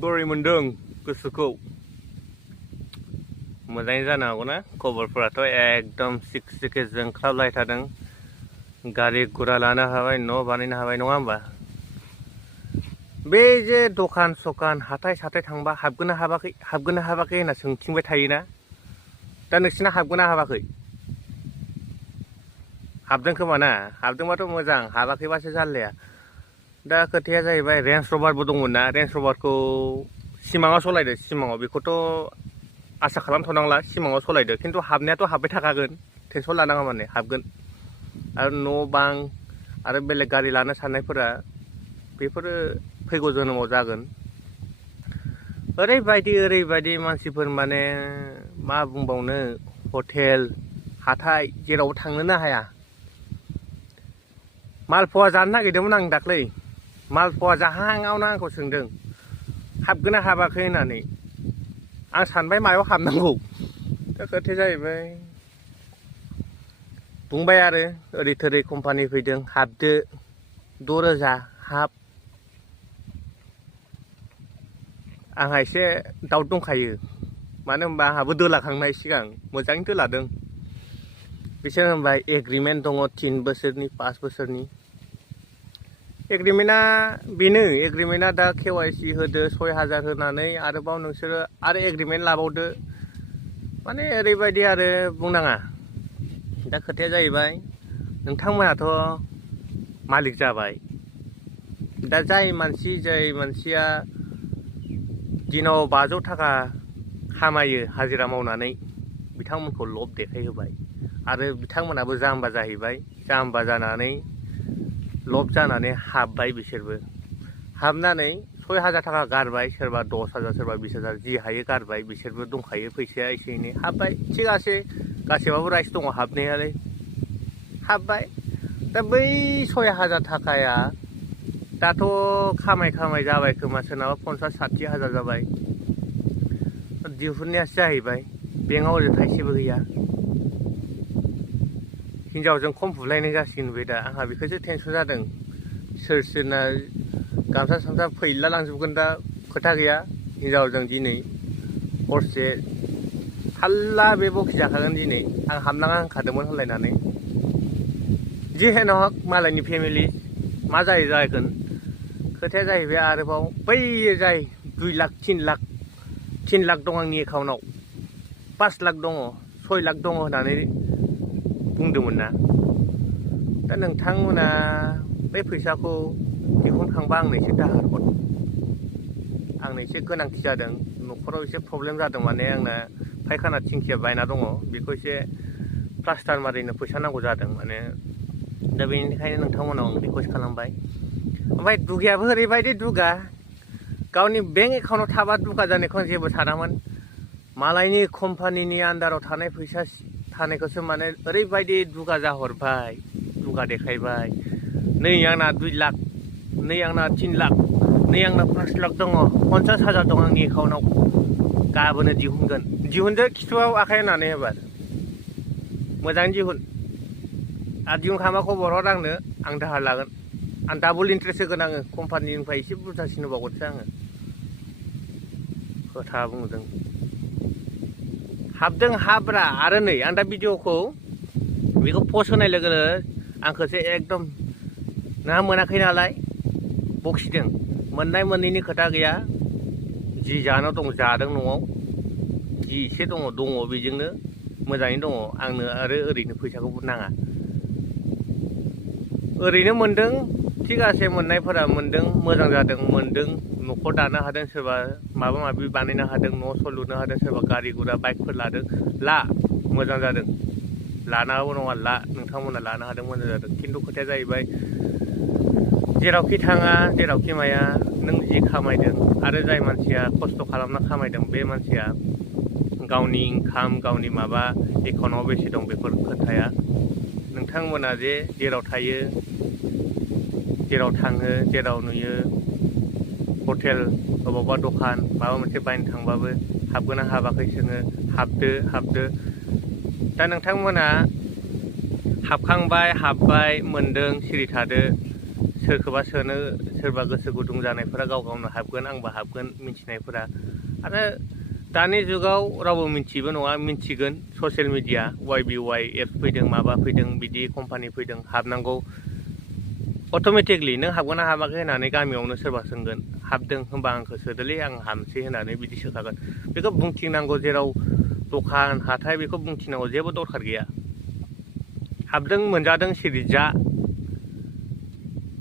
बोरै मोनदों गोसोखौ मोजाङै जानो हागौना खबरफोराथ' एकदम सिके जोंख्लाबलाय थादों गारि गुरा लानो हाबाय न' बानायनो हाबाय नङा होमबा बे जे दखान सखान हाथाय साथाय थांबा हाबगोना हाबाखै होनना सोंथिंबाय थायोना दा नोंसिना हाबगोना हाबाखै हाबदों खोमा ना हाबदोंबाथ' मोजां हाबाखैबासो जारलाया दा खोथाया जाहैबाय रेन्ज रभारबो दंमोन ना रेन्ज रभारखौ सिमाङाव सलायदो सिमाङाव बेखौथ' आसा खालामथ'नांला सिमाङाव सलायदो खिन्थु हाबनायाथ' हाबबाय थाखागोन टेनसन लानाङा माने हाबगोन आरो न' बां आरो बेलेग गारि लानो साननायफोरा बेफोरो फैगौ जोनोमाव जागोन ओरैबायदि मानसिफोर माने मा बुंबावनो हटेल हाथाय जेरावबो थांनोनो हाया मालपवा जानो नागिरदोंमोन आं दाख्लै मालपवा जाहांआवनो आंखौ सोंदों हाबगोना हाबाखै होननानै आं सानबाय मायाव हाबनांगौ दा खोथाया जाहैबाय बुंबाय आरो ओरै थोरै कम्पानि फैदों हाबदो 6,000 हाब आंहा एसे दाउट दंखायो मानो होनबा आंहाबो दोलाखांनाय सिगां मोजाङै दोलादों बिसोर होनबाय एग्रिमेन्ट दङ 3 बोसोरनि 5 बोसोरनि एग्रिमेन्टआ बेनो एग्रिमेन्टआ दा KYC होदो 6,000 होनानै आरोबाव नोंसोरो आरो एग्रिमेन्ट लाबावदो माने ओरैबायदि आरो बुंनाङा दा खोथाया जाहैबाय नोंथांमोनाथ' मालिक जाबाय दा जाय मानसिया दिनाव 500 थाखा खामायो हाजिरा मावनानै बिथांमोनखौ लब देखायहोबाय आरो बिथांमोनाबो जाम्बा जाहैबाय जाम्बा जानानै लब जानानै हाबबाय बिसोरबो हाबनानै 6,000 थाखा गारबाय सोरबा 10,000 सोरबा 20,000 जि हायो गारबाय बिसोरबो दंखायो फैसाया एसे एनै हाबबाय थिगासे गासैबाबो राइस दङ हाबनायालाय हाबबाय दा बै 6,000 थाखाया दाथ' खामाय जाबाय खोमा सोरनाबा 50-60 हाजार जाबाय दिहुननायासो जाहैबाय बेंकआव ओरै थाइसेबो गैया हिनजावजों खम बुलायनाय जासिगोन बे दा आंहा बेखौसो टेनसन जादों सोरना गामसा सामसा फैला लांजोबगोन दा खोथा गैया हिनजावजों दिनै हरसे थाल्ला बे बखि जाखागोन दिनै आं हाबनाङा होनखादोंमोन होनलायनानै जिहेन हक मालायनि फेमिलि मा जागोन खोथाया जाहैबाय आरोबाव बै जाय 2 लाख 3 लाख दं आंनि एकाउन्टआव 5 लाख दङ 6 लाख दङ होननानै बुंदोंमोन ना दा नोंथांमोना बे फैसाखौ दिहुनखांबा आंनो एसे दाहार हर आंनो एसे गोनांथि जादों न'खराव एसे प्रब्लेम जादों माने आंना फायखाना थिंखिया बायना दङ बेखौ एसे प्लास्टार मारिनो फैसा नांगौ जादों माने दा बेनिखायनो नोंथांमोनाव आं रिकुवेस्ट खालामबाय ओमफ्राय दुगायाबो ओरैबायदि दुगा गावनि बेंक एकाउन्टआव थाबा दुगा जानायखौ आं जेबो सानामोन मालायनि कम्पानिनि आन्दाराव थानाय फैसा थानायखौसो माने ओरैबायदि दुगा जाहरबाय दुगा देखायबाय नै आंना 2 लाख नै आंना 3 लाख नै आंना 5 लाख दङ 50,000 दं आंनि एकाउन्टआव गाबोनो दिहुनदो खिथुआव आखाइ होनानै एबार मोजाङै दिहुन आरो दिहुनखांबा खबर हर आंनो आं दाहार लागोन आं डाबल इन्ट्रेस्ट होगोन आङो कम्पानिनिफ्राय एसे बुरजासिन होबावगोनसो आङो खोथा बुंदों हाबदों हाब्रा आरो नै आं दा भिडिअखौ बेखौ पस्ट होनाय लोगो आंखौसो एकदम नोंहा मोनाखै नालाय बखिदों मोननाय मोननैनि खोथा गैया जि जानाव दं जादों न'आव जि एसे दङ बेजोंनो मोजाङैनो दङ आंनो आरो ओरैनो फैसाखौबो नाङा ओरैनो मोनदों थिगासे मोननायफोरा मोनदों मोजां जादों मोनदों न'खर दानो हादों सोरबा माबा माबि बानायनो हादों न' स' लुनो हादों सोरबा गारि गुरा बाइकफोर लादों ला मोजां जादों लानांगौ नङा ला नोंथांमोना लानो हादों मोजां जादों खिन्थु खोथाया जाहैबाय जेरावखि थाङा जेरावखि माया नों जि खामायदों आरो जाय मानसिया खस्थ' खालामना खामायदों बे मानसिया गावनि इनकाम गावनि माबा एकाउन्टआव बेसे दं बेफोर खोथाया नोंथांमोना जे जेराव थायो जेराव थाङो जेराव नुयो हटेल अबावबा दखान माबा मोनसे बायनो थांबाबो हाबगोना हाबाखै सोङो हाबदो दा नोंथांमोना हाबखांबाय हाबबाय मोनदों सिरि थादो सोरखौबा सोरबा गोसो गुदुं जानायफोरा गाव गावनो हाबगोन, आंबो हाबगोन मिथिनायफोरा। आरो दानि जुगाव रावबो मिथियैबो नङा, मिथिगोन। ससियेल मिडिया YBY एप्स फैदों, माबा फैदों, बिदि कम्पानि फैदों, हाबनांगौ। अट'मेटिकलि नों हाबगोन ना हाबाखै होननानै गामियावनो सोरबा सोंगोन, हाबदों होनबा आंखौ सोदोलै आं हाबनोसै होननानै बिदि सोखागोन। बेखौ बुंथिनांगौ, जेराव दखान हाथाय बेखौ बुंथिनांगौ जेबो दरखार गैया। हाबदों मोनजादों सिरि जा।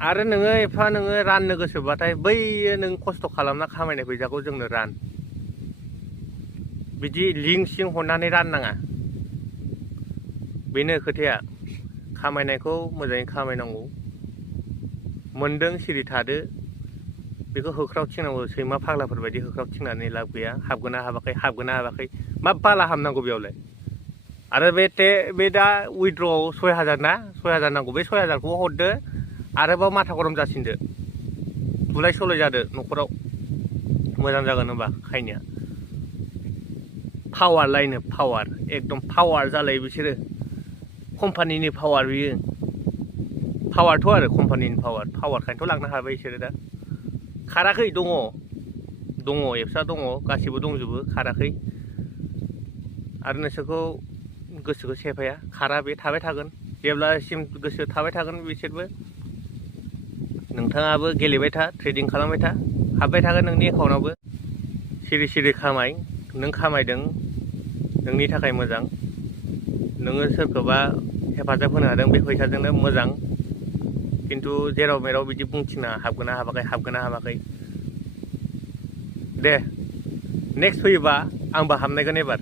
आरो नोङो एफा नोङो राननो गोसोबाथाय बै नों खस्थ' खालामना खामायनाय फैसाखौ जोंनो रान। बिदि लिंक सिं हरनानै राननाङा। बेनो खोथाया। खामायनायखौ मोजाङै खामायनांगौ। मोनदों सिरि थादो, बेखौ होख्रावथिंनांगौ। सैमा फाग्लाफोरबायदि होख्रावथिंनानै लाब गैया। हाबगोन ना हाबाखै, हाबगोन ना हाबाखै, मा बाला हाबनांगौ बेयावलाय। आरो बे दा उइथड्र'आव 6000 ना, 6000 नांगौ। बे 6000खौबो हरदो, आरोबाव माथा गरम जासिनदो, बुलाय सोलाय जादो न'खराव। मोजां जागोन होनबा खायनिया। पावार लायनो पावार, एकदम पावार जालायो बिसोरो। कम्पानिनि पावार बियो। पावारथ' आरो कम्पानिनि पावारखायनोथ' लांनो हाबाय बिसोरो दा। खाराखै, दङ एप्सआ दङ, गासिबो दंजोबो, खाराखै। आरो नोंसोरखौ गोसोखौ सेफाया, खारा, बे थाबाय थागोन। जेब्लासिम गोसो थाबाय थागोन बिसोरबो। नोंथाङाबो गेलेबाय था, ट्रेडिं खालामबाय था, हाबबाय थागोन नोंनि एकाउन्टआवबो। सिरि सिरि खामाय, नों खामायदों नोंनि थाखाय मोजां। नोङो सोरखौबा हेफाजाब होनो हादों बे फैसाजोंनो मोजां। खिन्थु जेराव मेराव बिदि बुंथिना हाबगोन ना हाबाखै, हाबगोन ना हाबाखै। दे नेक्स्ट फैयोबा आंबो हाबनायगोन एबार।